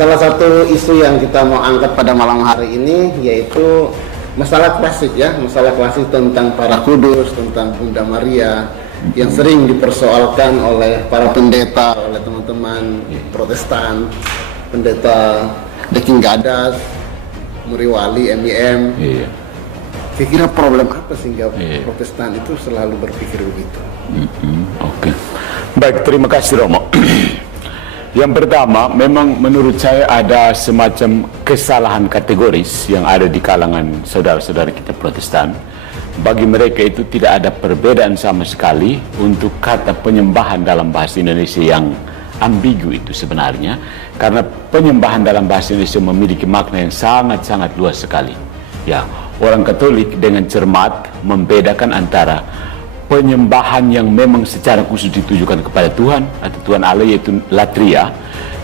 Salah satu isu yang kita mau angkat pada malam hari ini yaitu masalah klasik ya, masalah klasik tentang para kudus, tentang Bunda Maria yang sering dipersoalkan oleh para pendeta, oleh teman-teman Protestan, pendeta Deking Gadas, Muriwali, MIM. Kira-kira problem apa sehingga Protestan itu selalu berpikir begitu? Oke. Baik, terima kasih Romo. Yang pertama, memang menurut saya ada semacam kesalahan kategoris yang ada di kalangan saudara-saudara kita Protestan. Bagi mereka itu tidak ada perbedaan sama sekali untuk kata penyembahan dalam bahasa Indonesia yang ambigu itu sebenarnya. Karena penyembahan dalam bahasa Indonesia memiliki makna yang sangat-sangat luas sekali. Ya, orang Katolik dengan cermat membedakan antara penyembahan yang memang secara khusus ditujukan kepada Tuhan atau Tuhan Allah, yaitu latria.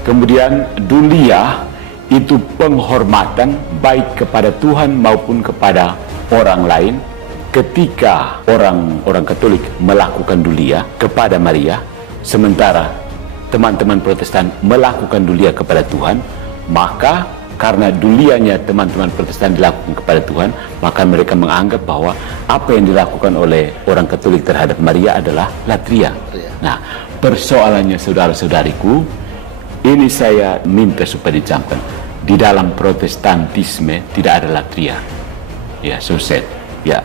Kemudian dulia itu penghormatan baik kepada Tuhan maupun kepada orang lain. Ketika orang Katolik melakukan dulia kepada Maria, sementara teman-teman Protestan melakukan dulia kepada Tuhan, maka karena dulianya teman-teman Protestan dilakukan kepada Tuhan, maka mereka menganggap bahwa apa yang dilakukan oleh orang Katolik terhadap Maria adalah latria. Nah, persoalannya saudara-saudariku, ini saya minta supaya dicampkan. Di dalam Protestantisme tidak ada latria. Ya, so said. Ya,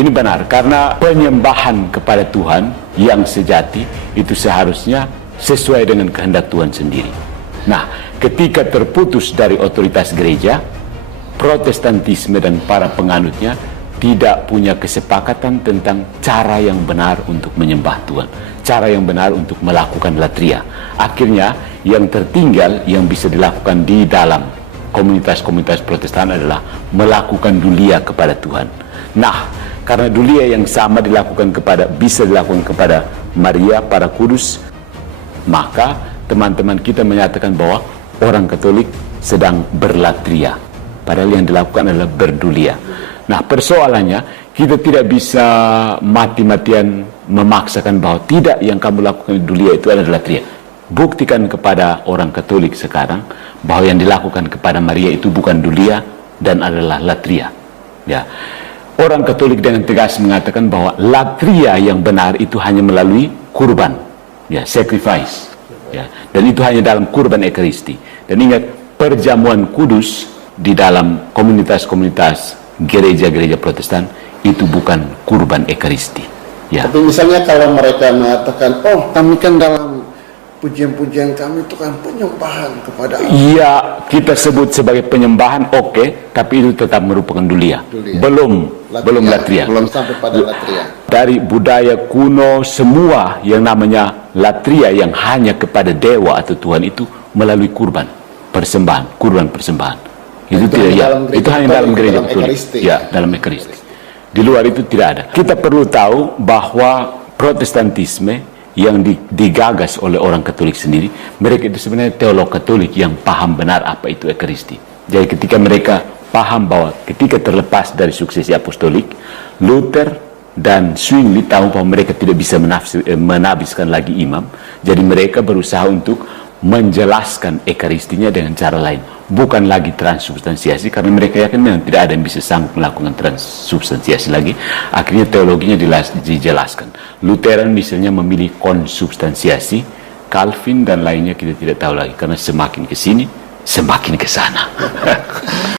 ini benar, karena penyembahan kepada Tuhan yang sejati itu seharusnya sesuai dengan kehendak Tuhan sendiri. Nah, ketika terputus dari otoritas gereja, Protestantisme dan para penganutnya tidak punya kesepakatan tentang cara yang benar untuk menyembah Tuhan, cara yang benar untuk melakukan latria. Akhirnya yang tertinggal yang bisa dilakukan di dalam komunitas-komunitas Protestan adalah melakukan dulia kepada Tuhan. Nah, karena dulia yang sama bisa dilakukan kepada Maria, para kudus, maka teman-teman kita menyatakan bahwa orang Katolik sedang berlatria, padahal yang dilakukan adalah berdulia. Nah, persoalannya kita tidak bisa mati-matian memaksakan bahwa tidak, yang kamu lakukan dulia itu adalah latria. Buktikan kepada orang Katolik sekarang bahwa yang dilakukan kepada Maria itu bukan dulia dan adalah latria. Ya, orang Katolik dengan tegas mengatakan bahwa latria yang benar itu hanya melalui kurban, ya, sacrifice. Ya, dan itu hanya dalam kurban Ekaristi. Dan ingat, perjamuan kudus di dalam komunitas-komunitas gereja-gereja Protestan itu bukan kurban Ekaristi. Ya. Tapi misalnya kalau mereka mengatakan, oh kami kan dalam pujian-pujian kami itu kan penyembahan kepada Allah. Iya, kita sebut sebagai penyembahan, oke, tapi itu tetap merupakan dulia. Belum latria. Belum sampai pada latria. Dari budaya kuno, semua yang namanya latria yang hanya kepada dewa atau Tuhan itu melalui kurban persembahan, kurban persembahan. Itu tidak, ya, itu hanya dalam gereja Katolik. Ya, dalam Ekaristi. Di luar itu tidak ada. Kita perlu tahu bahwa Protestantisme yang digagas oleh orang Katolik sendiri, mereka itu sebenarnya teolog Katolik yang paham benar apa itu Ekaristi. Jadi ketika mereka paham bahwa ketika terlepas dari suksesi apostolik, Luther dan Zwingli tahu bahwa mereka tidak bisa menabiskan lagi imam, jadi mereka berusaha untuk menjelaskan Ekaristinya dengan cara lain, bukan lagi transubstansiasi, karena mereka yakin memang tidak ada yang bisa sanggup melakukan transubstansiasi lagi. Akhirnya teologinya dijelaskan. Lutheran misalnya memilih konsubstansiasi, Calvin dan lainnya kita tidak tahu lagi, karena semakin ke sini semakin ke sana.